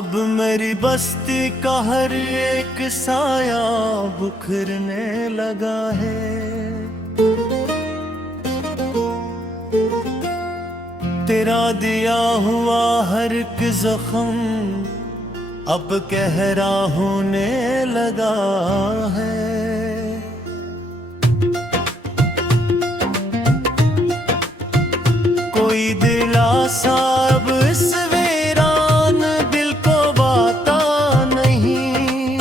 अब मेरी बस्ती का हर एक साया बुखरने लगा है। तेरा दिया हुआ हर एक जख्म अब गहरा होने लगा है। कोई दिलासा अब इस वीरान दिल को बाता नहीं।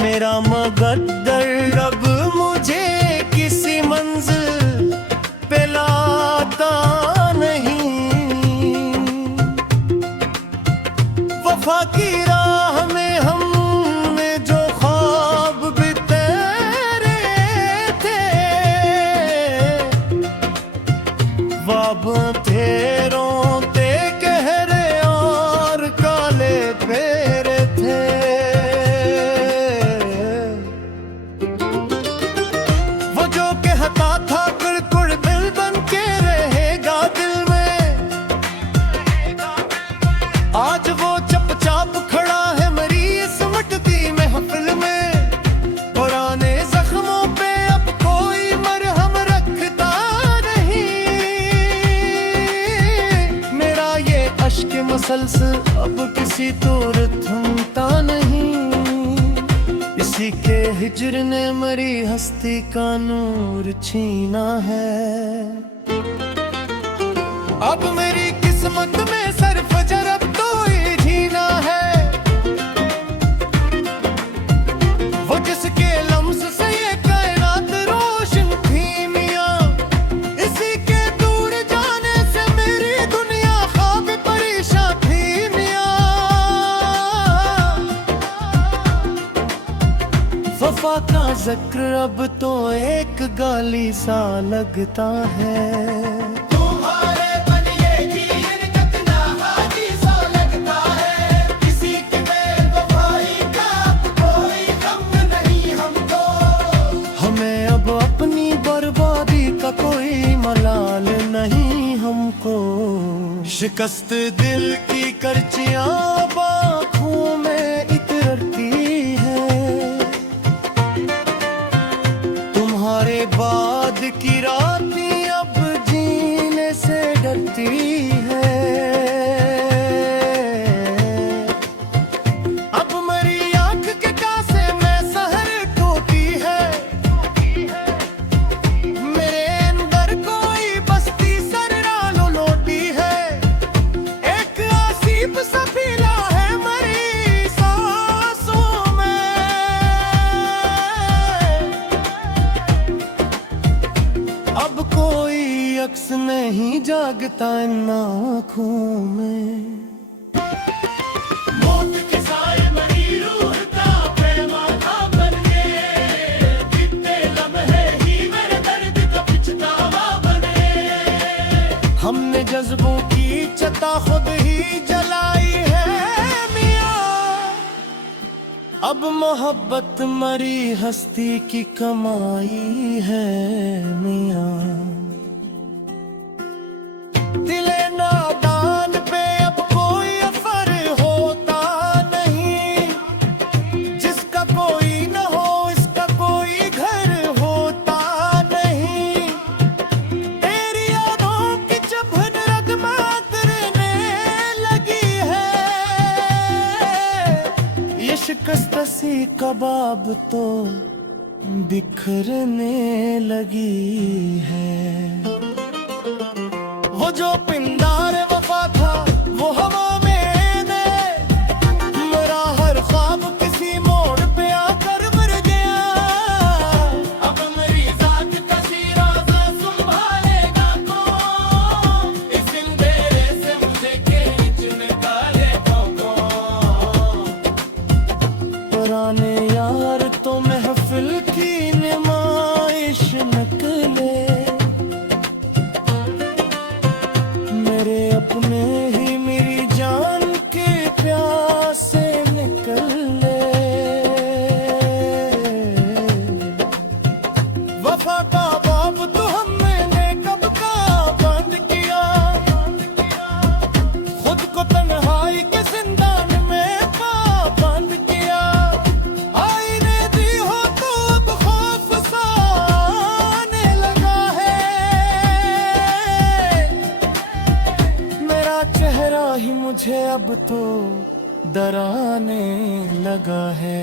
मेरा मकद्दर अब मुझे किसी मंजिल पे लाता नहीं। वफा की राह में हमने जो ख्वाब बितेरे थे, वाब तेरों ते गहरे और काले फेरे थे। वो जो कहता था कुड़ दिल बन के रहेगा दिल में, आज वो चुपचाप खड़ा है मरी सिमटती महफिल में। पुराने जख्मों पे अब कोई मरहम रखता नहीं। मेरा ये अश्क मसलसल अब किसी तौर थमता नहीं। इसी के हिज्र ने मरी हस्ती का नूर छीना है। अब मेरी किस्मत में सिर्फ जरब तो ही जीना है। वो जिसके लम्स से ये कायनात रोशन थी मियां, इसी के दूर जाने से मेरी दुनिया ख्वाब परेशान थी मियां। वफा का जिक्र अब तो एक गाली सा लगता है। कोई मलाल नहीं हमको, शिकस्त दिल की करचियां आँखों में इतरती है। तुम्हारे बाद की रातें अब जीने से डरती है। अब मेरी आँख के कासे में सहर टूटी है। अब कोई अक्स नहीं जागता इन आँखों में। मौत के साए मरी रूह का पैमाना बन गए, बीते लम्हे ही मेरे दर्द का पिछतावा बने। हमने जज्बों की चता खुद ही जलाई है मियां। अब मोहब्बत मरी हस्ती की कमाई है मियां। दिले नादान पे अब कोई असर होता नहीं। जिसका कोई न हो इसका कोई घर होता नहीं। तेरी यादों की चुभन रगमा करने लगी है। ये शिकस्त सी कबाब तो बिखरने लगी है। वो जो पिंडार वफा था वो हवा में ने मेरा हर ख्वाब किसी मोड़ पे आकर मर गया। अब मेरी जात का शिराज़ा संभालेगा कौन? इस अंधेरे से मुझे खींच निकाले कौन? पुराने यार तो महफिल की नुमाइश नकले। अब तो डराने लगा है।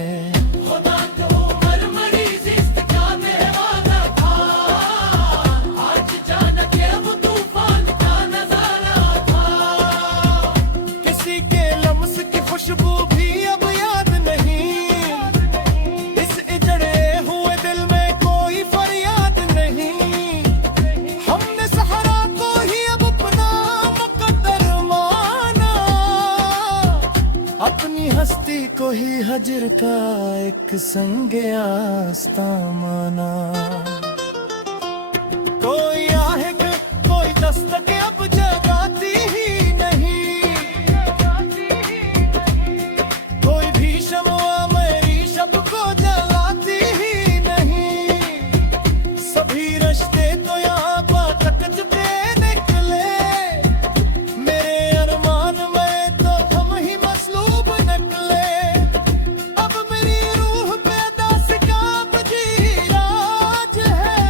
खुदा तो उम्र मरीज इस्तेकाम में वादा था, आज जान के वो तूफान का नजारा था। किसी के लम्स की खुशबू भी अब याद नहीं, इस इजड़े हुए दिल में कोई फरियाद नहीं। हमने सहारा को ही अब अपना मुकद्दर माना, अपनी हस्ती को ही हजर का एक संगे आस्ता माना। कोई आहट कोई दस्तक अब जगाती ही नहीं, कोई भी शम्आ मेरी शब को जलाती ही नहीं। सभी रिश्ते तो यहाँ बातक चुके निकले, मेरे अरमान में तो हम ही मसलूब निकले। अब मेरी रूह पे दास का बजी राज है,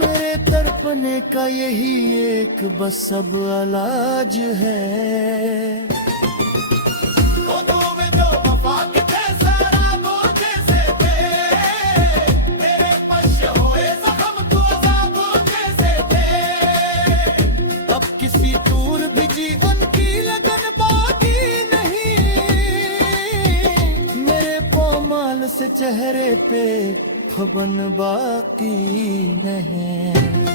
मेरे तड़पने का यही एक बस अब इलाज है। अब किसी दूर भी जीवन की लगन बाकी नहीं, मेरे पोमाल से चेहरे पे फबन बाकी नहीं।